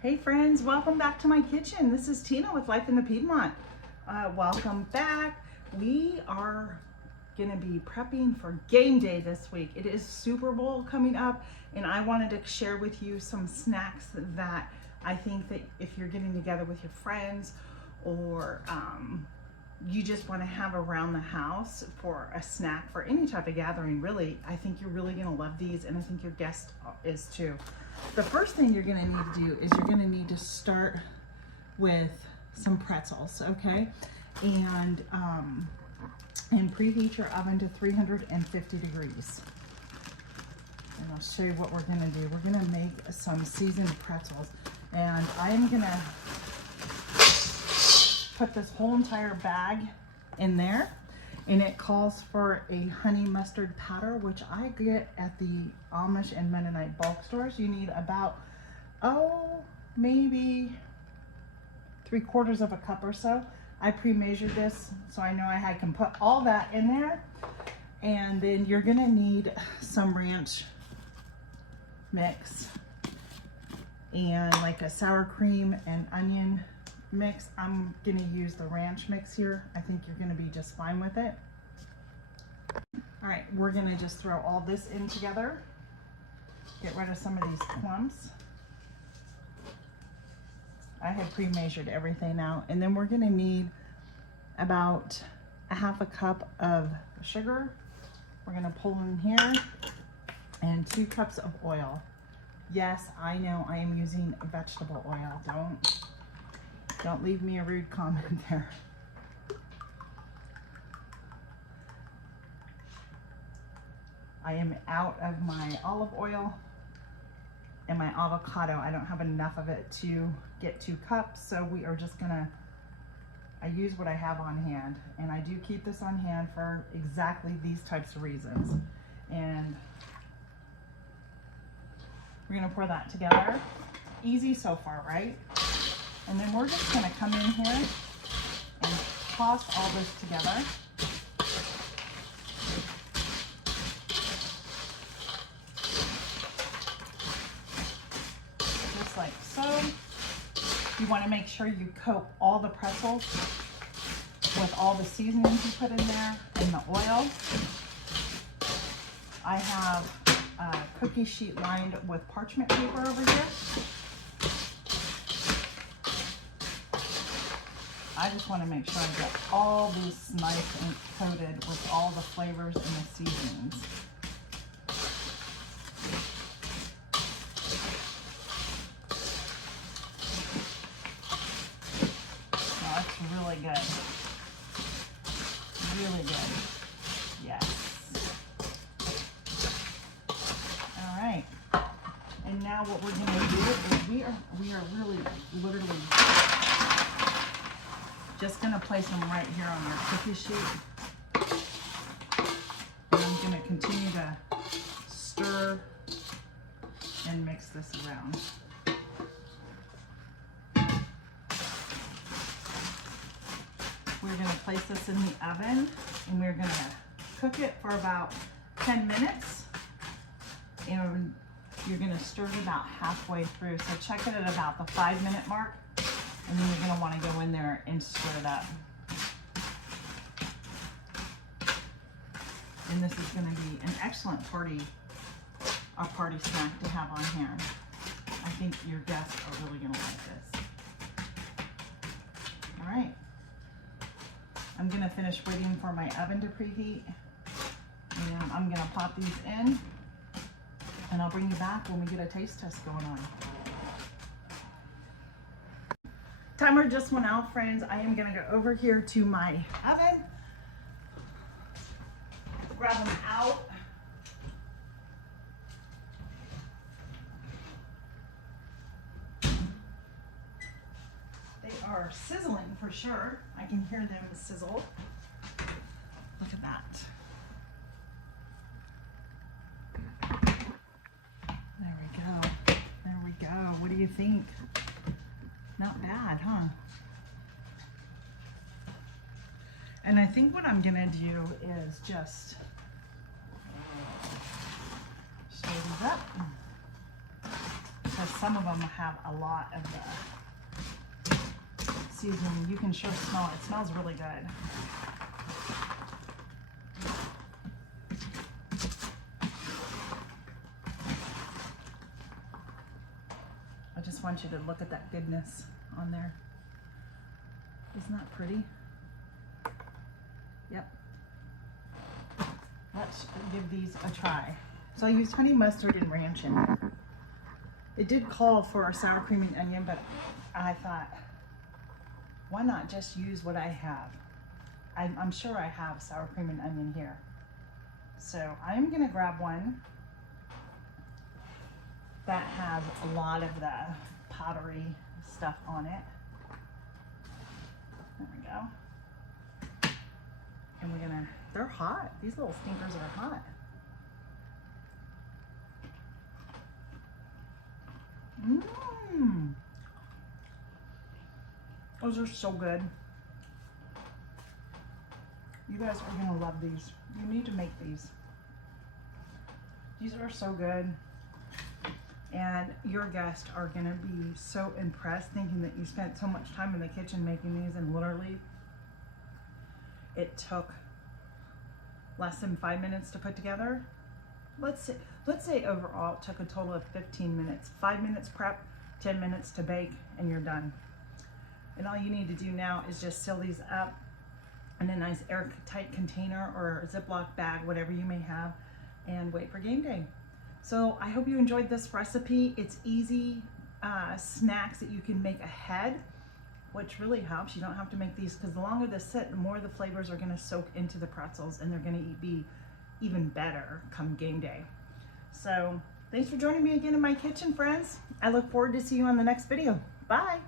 Hey friends, welcome back to my kitchen. This is Tina with Life in the Piedmont. Welcome back. We are gonna be prepping for game day this week. It is Super Bowl coming up, and I wanted to share with you some snacks that I think that if you're getting together with your friends or you just want to have around the house for a snack for any type of gathering, really, I think you're really gonna love these, and I think your guest is too. The first thing you're gonna need to do is you're gonna need to start with some pretzels, okay? And preheat your oven to 350 degrees. And I'll show you what we're gonna do. We're gonna make some seasoned pretzels. And I am gonna put this whole entire bag in there. And it calls for a honey mustard powder, which I get at the Amish and Mennonite bulk stores. You need about, maybe 3/4 of a cup or so. I pre-measured this, so I know I can put all that in there. And then you're gonna need some ranch mix and like a sour cream and onion mix. I'm gonna use the ranch mix here. I think you're gonna be just fine with it. All right, we're gonna just throw all this in together. Get rid of some of these clumps. I have pre-measured everything out. And then we're gonna need about a 1/2 cup of sugar. We're gonna pull in here, and 2 cups of oil. Yes, I know I am using vegetable oil. Don't leave me a rude comment there. I am out of my olive oil and my avocado. I don't have enough of it to get 2 cups, so we are just gonna, I use what I have on hand, and I do keep this on hand for exactly these types of reasons. And we're gonna pour that together. Easy so far, right? And then we're just gonna come in here and toss all this together. Just like so. You wanna make sure you coat all the pretzels with all the seasonings you put in there and the oil. I have a cookie sheet lined with parchment paper over here. I just want to make sure I get all these nice and coated with all the flavors and the seasonings. Oh, that's really good. Really good. Yes. All right. And now what we're going to do is we are really literally just gonna place them right here on our cookie sheet. And I'm gonna continue to stir and mix this around. We're gonna place this in the oven, and we're gonna cook it for about 10 minutes. And you're gonna stir it about halfway through. So check it at about the 5-minute mark. And then you're gonna wanna go in there and stir it up. And this is gonna be an excellent party snack to have on hand. I think your guests are really gonna like this. All right. I'm gonna finish waiting for my oven to preheat. And I'm gonna pop these in, and I'll bring you back when we get a taste test going on. Timer just went out, friends. I am gonna go over here to my oven, grab them out. They are sizzling for sure. I can hear them sizzle. Look at that. There we go. There we go. What do you think? Not bad, huh? And I think what I'm gonna do is just stir these up. So course, some of them have a lot of the seasoning. You can sure smell it. It smells really good. I just want you to look at that goodness on there. Isn't that pretty? Yep. Let's give these a try. So I used honey mustard and ranch in it. It did call for a sour cream and onion, but I thought, why not just use what I have? I'm sure I have sour cream and onion here. So I'm gonna grab one that has a lot of the powdery stuff on it. There we go. And we're gonna, they're hot. These little stinkers are hot. Mmm. Those are so good. You guys are gonna love these. You need to make these. These are so good. And your guests are gonna be so impressed thinking that you spent so much time in the kitchen making these, and literally it took less than 5 minutes to put together. Let's say overall it took a total of 15 minutes. 5 minutes prep, 10 minutes to bake, and you're done. And all you need to do now is just seal these up in a nice airtight container or a Ziploc bag, whatever you may have, and wait for game day. So I hope you enjoyed this recipe. It's easy snacks that you can make ahead, which really helps. You don't have to make these, because the longer they sit, the more the flavors are gonna soak into the pretzels, and they're gonna be even better come game day. So thanks for joining me again in my kitchen, friends. I look forward to see you on the next video. Bye.